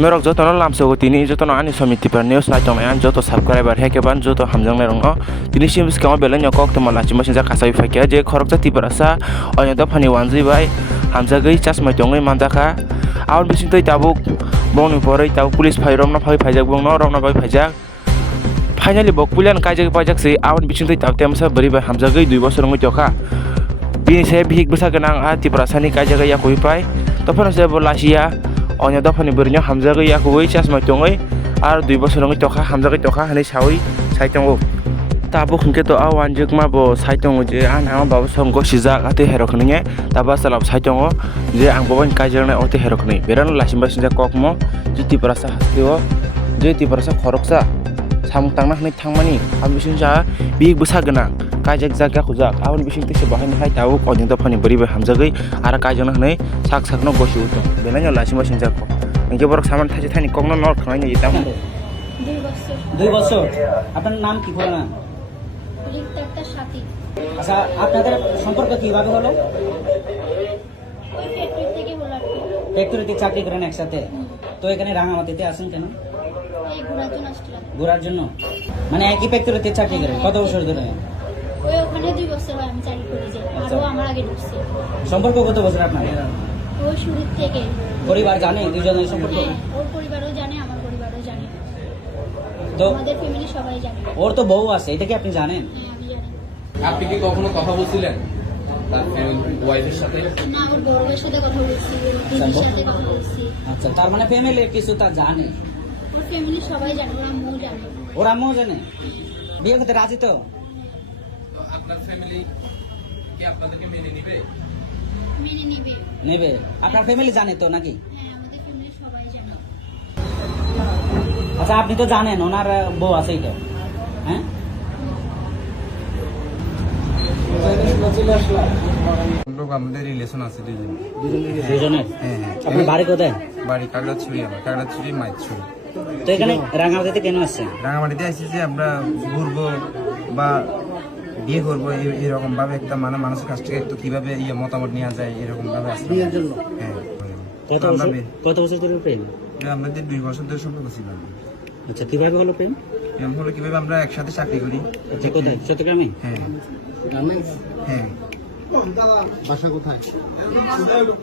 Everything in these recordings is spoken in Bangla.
Norok joto no lamso go tini joto no ani somiti par news site no an joto subscriber heke ban joto hamjang ne rong tini sim skama belen yakok to mala chima sinja kasai fakya je khorok jati barasa onya da phani wanji bai hamja gei chasma tongai mandaka aun bisin toi tabuk bongni porai tabuk police phai rom na phai phaijak bong no rom na bai phaijak finally bok pulian kaijak pajak se aun bisin toi tab temsa bari bai hamja gei 2 bosor ngi toka bini se bihik besa genang a tiprasani kaijak ya koi pai topon se bolasia onya da phani berinya hamja gei ya koi chasma tongai ar 2 bosor ngi toka hamja gei toka hani sawi saitongo tabo khunke to awan jekma bo saitongo je an ang baba songko sijak ate herokhnge taba salap saitongo je ang boban kajerne ote herokhnge beran lasimba sinja kokmo jiti prasa hasteo je ti prasa khoroksa samung tangna khne thangmani am bisinja big busa gena kajak jaga khujak awan bising te bahani hai tabo onya da phani bari ba hamjagai ara kajana khne sak sakno gosi uto benanya lasimba sinja ko angke borok saman thaji thani kokno nor khnaini jitam 2 বছর আপনার নাম কি পুরো নাম লিপ্তার সাথী। আচ্ছা আপনাদের সম্পর্ক কিভাবে হলো? ওই ফ্যাক্টরি থেকে হলো আর কি। ফ্যাক্টরিতে চাকরি করেন একসাথে, তো এখানে রাঙামাটিতে আসেন কেন? এই ঘোরার জন্য আসছিলাম। ঘোরার জন্য? মানে একই ফ্যাক্টরিতে চাকরি করেন কত বছর ধরে? ওই ওখানে 2 বছর হয় আমি চাকরি করি যে আরো আমার আগে ঢুকছে। সম্পর্ক কত বছর আপনাদের? ওই শুরু থেকে। পরিবার জানে দুজনের সম্পর্ক? হ্যাঁ, ওর পরিবারও জানে আমার পরিবারও জানে। তো আমাদের ফ্যামিলি সবাই জানে। ওর তো বউ আছে, এটা কি আপনি জানেন? হ্যাঁ আমি জানি। আপনি কি কখনো কথা বলছিলেন তার ওয়াইফের সাথে? না, ওর বউয়ের সাথে কথা বলছি, ওর দিদির সাথে কথা বলছি। আচ্ছা, তার মানে ফ্যামিলি কিছু তা জানে? ওর ফ্যামিলি সবাই জানে, ওর আম্মুও জানে। ওর আম্মুও জানে? বিয়ে করতে রাজি তো? আপনার ফ্যামিলি কি আপনাদেরকে মেনে নিবে? মেনে নেবে। নেবে? আপনার ফ্যামিলি জানে তো নাকি? হ্যাঁ, আমাদের ফ্যামিলি সবাই জানে। আচ্ছা, আপনি তো জানেন ওনার বউ আছে তো, হ্যাঁ? লোক আমাদের রিলেশন আছে দুজনের? হ্যাঁ হ্যাঁ। আপনার বাড়ি কোথায়? বাড়ি কাগড়াছড়ি, আমার কাগড়াছড়ি মাইছড়ি। তো এখানে রাঙামাটিতে কেন আসছেন? রাঙামাটিতে আসছি যে আমরা ঘুরবো বা বিয়ে করবো এরকম ভাবে একটা মানে মানুষের কাছ থেকে একটু কিভাবে মতামত নেওয়া যায় এরকম ভাবে আসছি। হ্যাঁ। কত বছর ধরে প্রেম? আমাদের 2 বছর ধরে সম্পর্ক ছিল। আচ্ছা, কিভাবে হলো প্রেম? এমন হলো কিভাবে আমরা একসাথে চাকরি করি। আচ্ছা, কোথায়? চট্টগ্রামে? হ্যাঁ হ্যাঁ। বাসা কোথায়? বাসা কোথায়?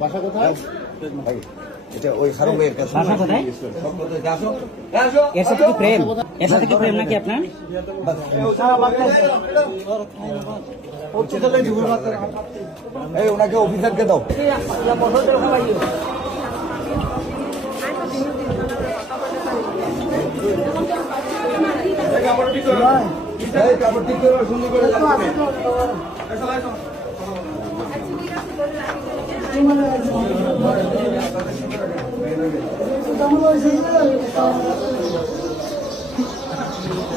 বাসা কোথায়? এর সাথে কি প্রেম? এর সাথে কি প্রেম নাকি আপনার? ওনাকে অফিসারকে দাও। কাপড় ঠিক করে সুন্দর করে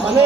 মানে